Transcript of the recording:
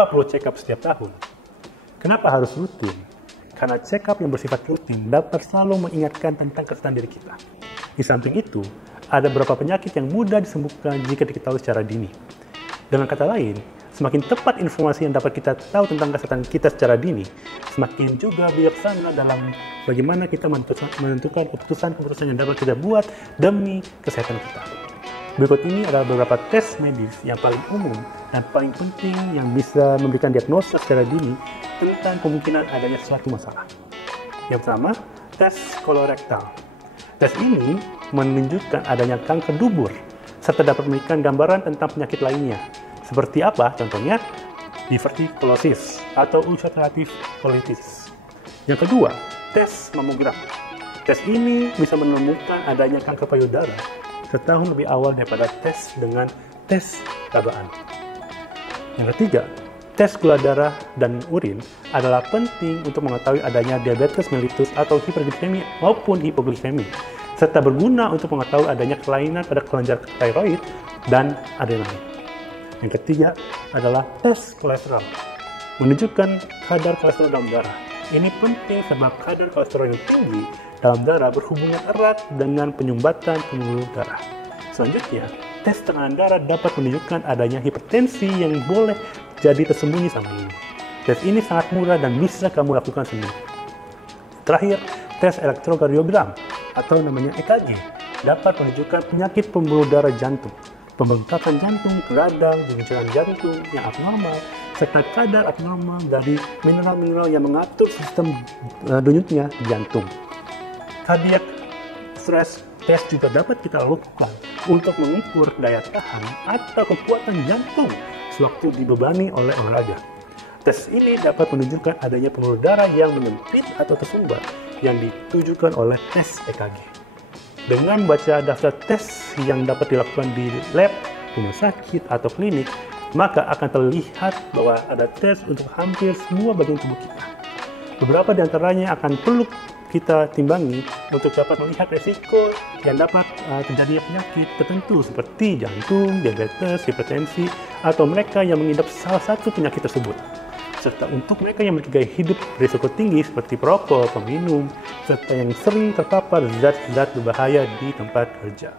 Kenapa perlu check up setiap tahun? Kenapa harus rutin? Karena check up yang bersifat rutin dapat selalu mengingatkan tentang kesehatan diri kita. Di samping itu, ada beberapa penyakit yang mudah disembuhkan jika diketahui secara dini. Dengan kata lain, semakin tepat informasi yang dapat kita tahu tentang kesehatan kita secara dini, semakin juga bijaksana dalam bagaimana kita menentukan keputusan-keputusan yang dapat kita buat demi kesehatan kita. Berikut ini adalah beberapa tes medis yang paling umum dan paling penting yang bisa memberikan diagnosa secara dini tentang kemungkinan adanya suatu masalah. Yang pertama, tes kolorektal. Tes ini menunjukkan adanya kanker dubur, serta dapat memberikan gambaran tentang penyakit lainnya. Seperti apa? Contohnya, divertikulosis atau ulcerative colitis. Yang kedua, tes mamogram. Tes ini bisa menemukan adanya kanker payudara setahun lebih awal daripada tes dengan tes tabaan. Yang ketiga, tes gula darah dan urin adalah penting untuk mengetahui adanya diabetes mellitus atau hiperglikemi maupun hipoglikemi, serta berguna untuk mengetahui adanya kelainan pada kelenjar tiroid dan adrenal. Yang ketiga adalah tes kolesterol, menunjukkan kadar kolesterol dalam darah. Ini penting sebab kadar kolesterol yang tinggi dalam darah berhubungan erat dengan penyumbatan pembuluh darah. Selanjutnya, tes tekanan darah dapat menunjukkan adanya hipertensi yang boleh jadi tersembunyi sama ini. Tes ini sangat murah dan bisa kamu lakukan sendiri. Terakhir, tes elektrokardiogram atau namanya EKG dapat menunjukkan penyakit pembuluh darah jantung, pembengkakan jantung, radang, guncangan jantung yang abnormal, serta kadar abnormal dari mineral-mineral yang mengatur sistem denyutnya jantung. Cardiac stress test juga dapat kita lakukan untuk mengukur daya tahan atau kekuatan jantung sewaktu dibebani oleh olahraga. Tes ini dapat menunjukkan adanya pembuluh darah yang menyempit atau tersumbat yang ditujukan oleh tes EKG. Dengan baca daftar tes yang dapat dilakukan di lab, rumah sakit, atau klinik, maka akan terlihat bahwa ada tes untuk hampir semua bagian tubuh kita. Beberapa di antaranya akan perlu kita timbangi untuk dapat melihat resiko yang dapat terjadinya penyakit tertentu seperti jantung, diabetes, hipertensi, atau mereka yang mengidap salah satu penyakit tersebut. Serta untuk mereka yang memiliki gaya hidup berisiko tinggi seperti perokok, peminum, serta yang sering terpapar zat-zat berbahaya di tempat kerja.